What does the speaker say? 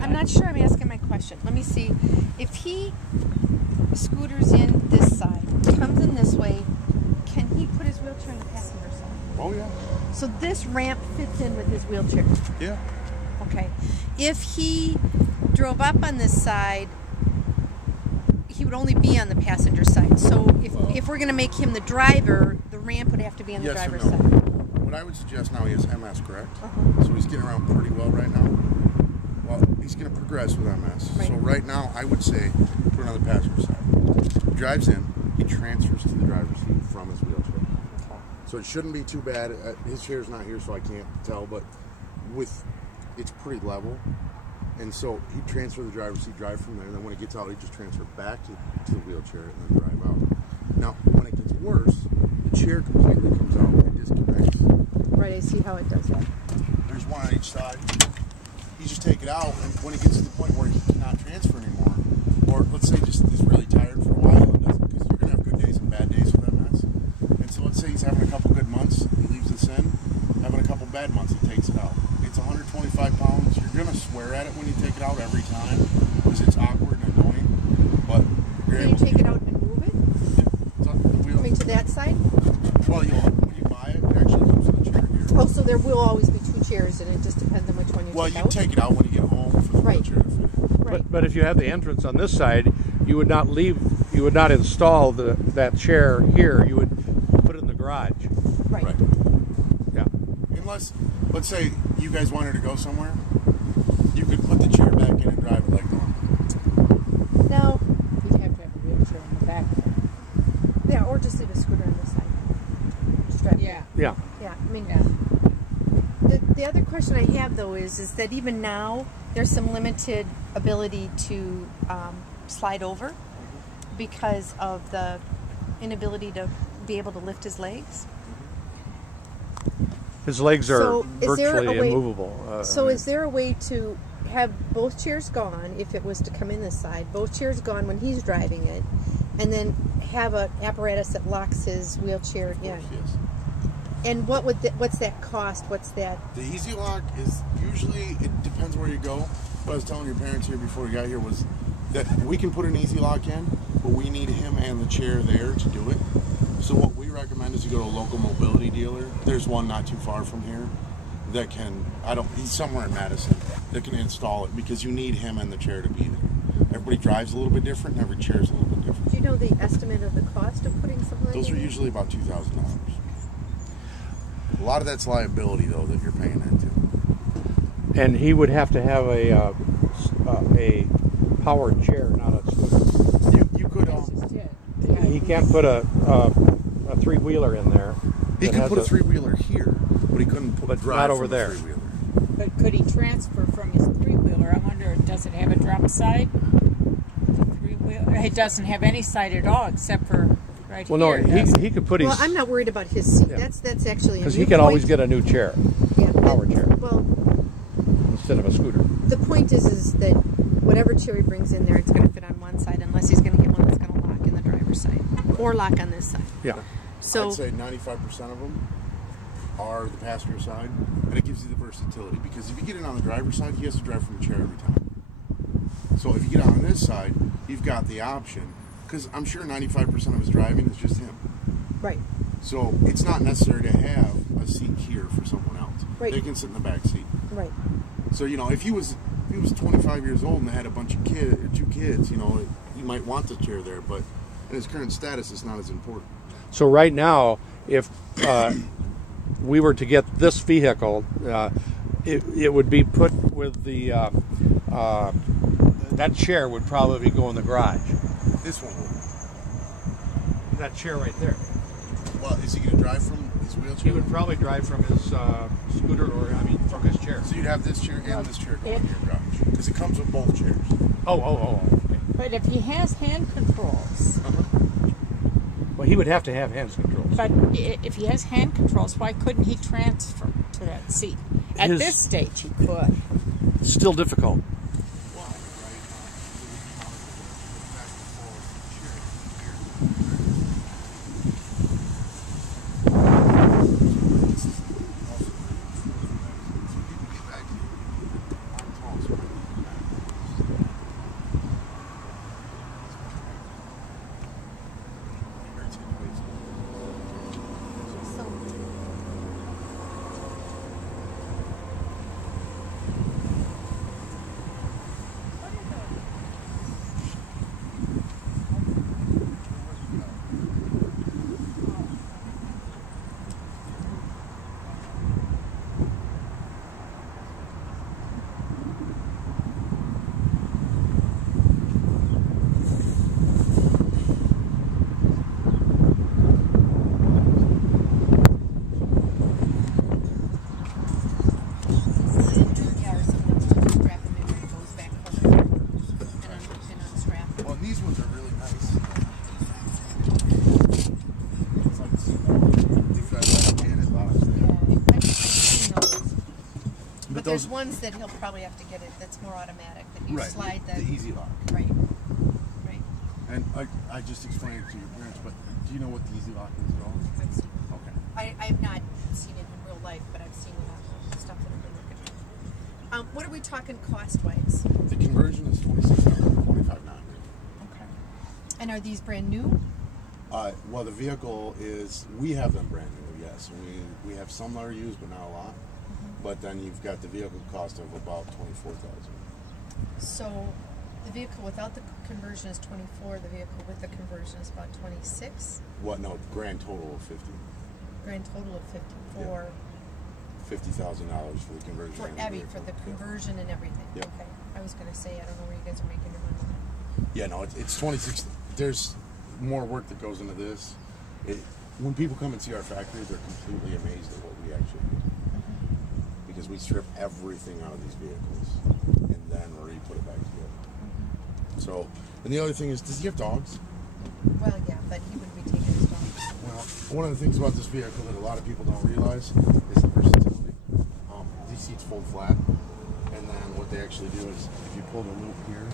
I'm not sure I'm asking my question. Let me see. If he scooters in this side, comes in this way, can he put his wheelchair on the passenger side? Oh, yeah. So this ramp fits in with his wheelchair? Yeah. Okay. If he drove up on this side, he would only be on the passenger side. So if we're going to make him the driver, the ramp would have to be on the driver's side. What I would suggest now, he has MS, correct? So he's getting around pretty well right now. Well, he's going to progress with MS. Right. So right now, I would say put it on the passenger side. He drives in, he transfers to the driver's seat from his wheelchair. Okay. So it shouldn't be too bad. His chair's not here, so I can't tell, but it's pretty level. And so he'd transfer the driver's seat, drive from there, and then when he gets out, he'd just transfer back to the wheelchair and then drive out. Now, when it gets worse, the chair completely comes out and disconnects. Right, I see how it does that. There's one on each side. You just take it out, and when it gets to the point where he cannot transfer anymore, or let's say just is really tired for a while and doesn't, because you're going to have good days and bad days with MS. And so let's say he's having a couple good months, he leaves this in, having a couple bad months, he takes it out. It's 125 pounds. You're going to swear at it when you take it out every time, because it's awkward and annoying. But you're Can you take it out and move it? Yeah. It's on the wheel. Coming to that side? Well, when you buy it, it actually comes with a chair here. Oh, so there will always be two chairs, and it just depends on which one you take out? Well, you take it out when you get home for the wheelchair to fit in. Right. But if you have the entrance on this side, you would not install that chair here. You would put it in the garage. Right. Yeah. Unless, let's say you guys wanted to go somewhere, you could put the chair back in and drive it like normal. No. You'd have to have a wheelchair in the back. Yeah, or just leave a scooter on this side. Just drive it. Yeah. Yeah. Yeah, I mean, Yeah. the other question I have, though, is that even now, there's some limited ability to slide over because of the inability to be able to lift his legs. His legs are So is there a virtually way- immovable. So is there a way to have both chairs gone, if it was to come in this side, both chairs gone when he's driving it, and then have an apparatus that locks his wheelchair in? Yes. And what's that cost? What's that? The Easy Lock is usually, it depends where you go. What I was telling your parents here before we got here was that we can put an Easy Lock in, but we need him and the chair there to do it. So what we recommend is you go to a local mobility dealer. There's one not too far from here that can, he's somewhere in Madison, that can install it, because you need him and the chair to be there. Everybody drives a little bit different, and every chair is a little bit different. Do you know the estimate of the cost of putting something like that? Those are usually about $2,000. A lot of that's liability, though, that you're paying into. And he would have to have a powered chair, not a scooter. You could. He can't put a three-wheeler in there. He could put a three-wheeler here, but he couldn't drive not over from there. a three-wheeler. But could he transfer from his three-wheeler? I wonder, does it have a drop side? Three-wheeler? It doesn't have any side at all except for right here. Well, no, he could put his... Well, I'm not worried about his seat. Yeah. That's actually a Because new he can point. always get a new chair, Yeah, power chair, well, instead of a scooter. the point is that whatever chair he brings in there, it's going to fit on one side, unless he's going to get one that's going to lock in the driver's side or lock on this side. Yeah. So I'd say 95% of them are the passenger side, and it gives you the versatility, because if you get in on the driver's side, he has to drive from the chair every time. So if you get on this side, you've got the option, because I'm sure 95% of his driving is just him. right. So it's not necessary to have a seat here for someone else. Right. They can sit in the back seat. Right. So, if he was 25 years old and had a bunch of two kids, he might want the chair there, but in his current status, it's not as important. So right now, if we were to get this vehicle, it would be put with the... that chair would probably go in the garage. This one would. That chair right there. Well, is he going to drive from his wheelchair? He would probably drive from his scooter, from his chair. So you'd have this chair and this chair going in your garage, because it comes with both chairs. Oh. Okay. But if he has hand controls, Well, he would have to have hand controls. but if he has hand controls, why couldn't he transfer to that seat? At this stage, he could. Still difficult. there's ones that he'll probably have to get it that's more automatic, that you slide the easy lock. Right. And I just explained it to your parents, but do you know what the easy lock is at all? I've seen it. Okay. I've not seen it in real life, but I've seen it on stuff that I've been looking at. What are we talking cost-wise? The conversion is $2,600, $2,590. Okay. And are these brand new? Well, the vehicle is, we have them brand new, yes. We have some that are used, but not a lot. But then you've got the vehicle cost of about $24,000. So the vehicle without the conversion is 24. The vehicle with the conversion is about 26. What? No, grand total of 50. Grand total of 50 for $50,000 for the conversion. For for the conversion and everything. Yep. Okay. I was going to say I don't know where you guys are making your money. Yeah, no, it's 26. There's more work that goes into this. When people come and see our factory, they're completely amazed at what we actually do. Because we strip everything out of these vehicles and then re-put it back together. So, and the other thing is, does he have dogs? Well, yeah, but he wouldn't be taking his dogs. Well, one of the things about this vehicle that a lot of people don't realize is the versatility. These seats fold flat, and then what they actually do is, if you pull the loop here,